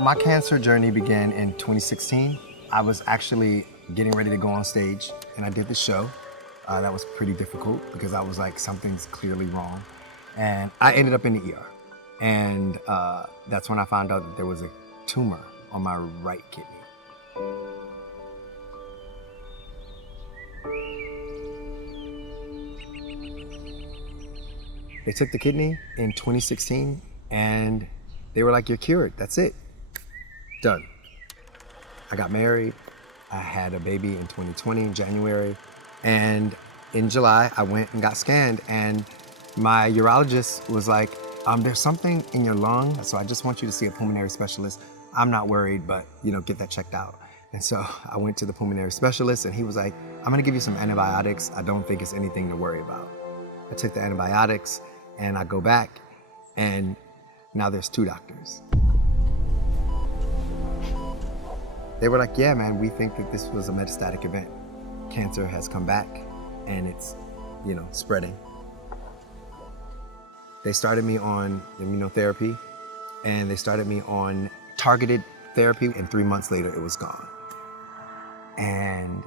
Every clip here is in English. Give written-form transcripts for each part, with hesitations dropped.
My cancer journey began in 2016. I was actually getting ready to go on stage, and I did the show. That was pretty difficult because I was like, something's clearly wrong. And I ended up in the ER. And that's when I found out that there was a tumor on my right kidney. They took the kidney in 2016, and they were like, you're cured, that's it, done. I got married, I had a baby in 2020, in January, and in July, I went and got scanned, and my urologist was like, there's something in your lung, so I just want you to see a pulmonary specialist. I'm not worried, but get that checked out. And so I went to the pulmonary specialist, and he was like, I'm gonna give you some antibiotics. I don't think it's anything to worry about. I took the antibiotics, and I go back, and now there's 2 doctors. They were like, yeah, man, we think that this was a metastatic event. Cancer has come back, and it's, spreading. They started me on immunotherapy, and they started me on targeted therapy, and 3 months later, it was gone. And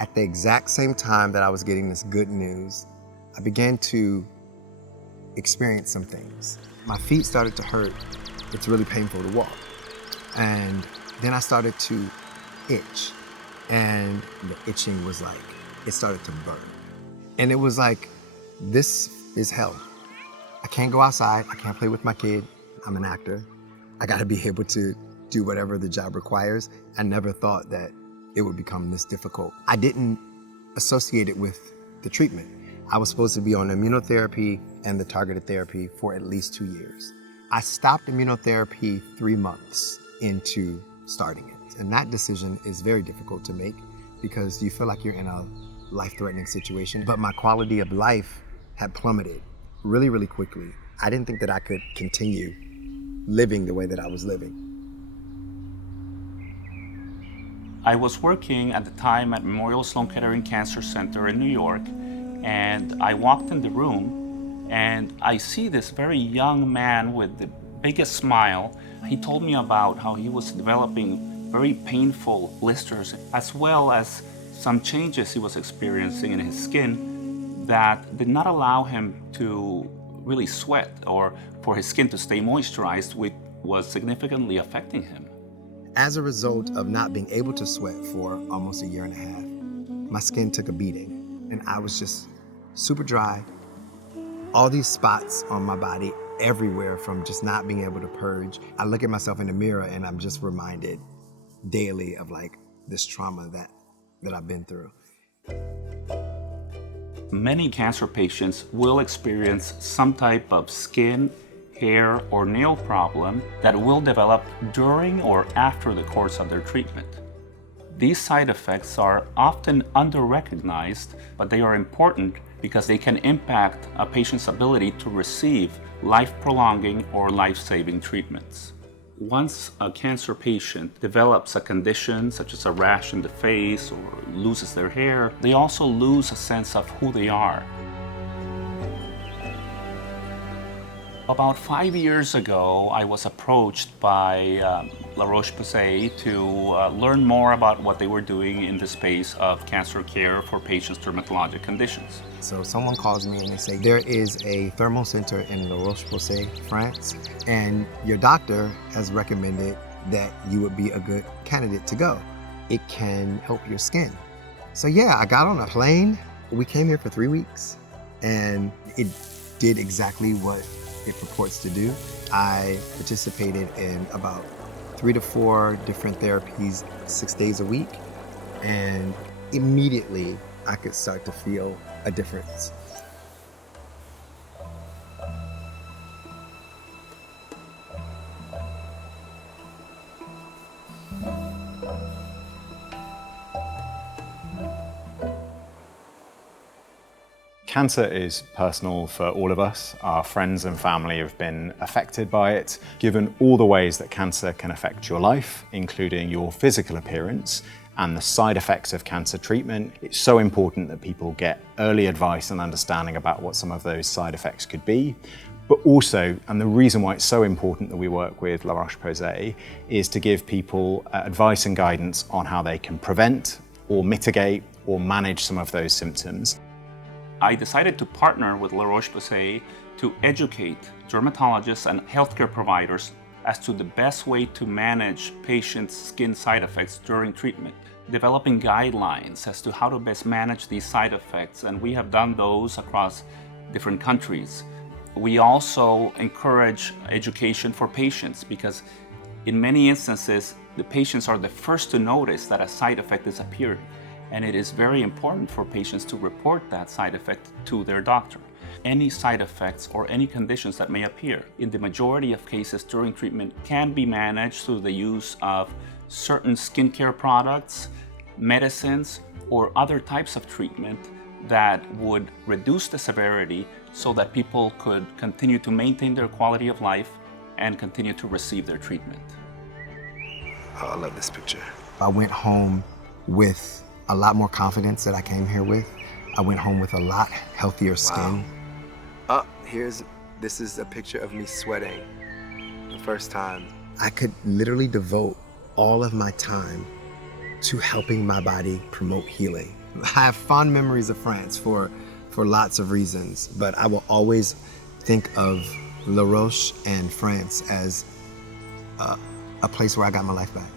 at the exact same time that I was getting this good news, I began to experience some things. My feet started to hurt. It's really painful to walk. And then I started to itch. And the itching was like, it started to burn. And it was like, this is hell. I can't go outside. I can't play with my kid. I'm an actor. I gotta be able to do whatever the job requires. I never thought that it would become this difficult. I didn't associate it with the treatment. I was supposed to be on immunotherapy and the targeted therapy for at least 2 years. I stopped immunotherapy 3 months into starting it. And that decision is very difficult to make because you feel like you're in a life-threatening situation. But my quality of life had plummeted really, really quickly. I didn't think that I could continue living the way that I was living. I was working at the time at Memorial Sloan Kettering Cancer Center in New York, and I walked in the room and I see this very young man with the biggest smile. He told me about how he was developing very painful blisters, as well as some changes he was experiencing in his skin that did not allow him to really sweat or for his skin to stay moisturized, which was significantly affecting him. As a result of not being able to sweat for almost a year and a half, my skin took a beating and I was just super dry. All these spots on my body everywhere from just not being able to purge. I look at myself in the mirror and I'm just reminded daily of like this trauma that I've been through. Many cancer patients will experience some type of skin, hair, or nail problem that will develop during or after the course of their treatment. These side effects are often under-recognized, but they are important because they can impact a patient's ability to receive life-prolonging or life-saving treatments. Once a cancer patient develops a condition such as a rash in the face or loses their hair, they also lose a sense of who they are. About 5 years ago, I was approached by Roche-Posay to learn more about what they were doing in the space of cancer care for patients' dermatologic conditions. So someone calls me and they say, there is a thermal center in Roche-Posay, France, and your doctor has recommended that you would be a good candidate to go. It can help your skin. So yeah, I got on a plane. We came here for 3 weeks, and it did exactly what it purports to do. I participated in about 3 to 4 different therapies 6 days a week, and immediately I could start to feel a difference. Cancer is personal for all of us. Our friends and family have been affected by it. Given all the ways that cancer can affect your life, including your physical appearance and the side effects of cancer treatment, it's so important that people get early advice and understanding about what some of those side effects could be. But also, and the reason why it's so important that we work with La Roche-Posay is to give people advice and guidance on how they can prevent or mitigate or manage some of those symptoms. I decided to partner with La Roche-Posay to educate dermatologists and healthcare providers as to the best way to manage patients' skin side effects during treatment, developing guidelines as to how to best manage these side effects, and we have done those across different countries. We also encourage education for patients because in many instances, the patients are the first to notice that a side effect is appearing, and it is very important for patients to report that side effect to their doctor. Any side effects or any conditions that may appear in the majority of cases during treatment can be managed through the use of certain skincare products, medicines, or other types of treatment that would reduce the severity so that people could continue to maintain their quality of life and continue to receive their treatment. Oh, I love this picture. I went home with a lot more confidence that I came here with. I went home with a lot healthier skin. Wow. This is a picture of me sweating the first time. I could literally devote all of my time to helping my body promote healing. I have fond memories of France for lots of reasons, but I will always think of La Roche and France as a place where I got my life back.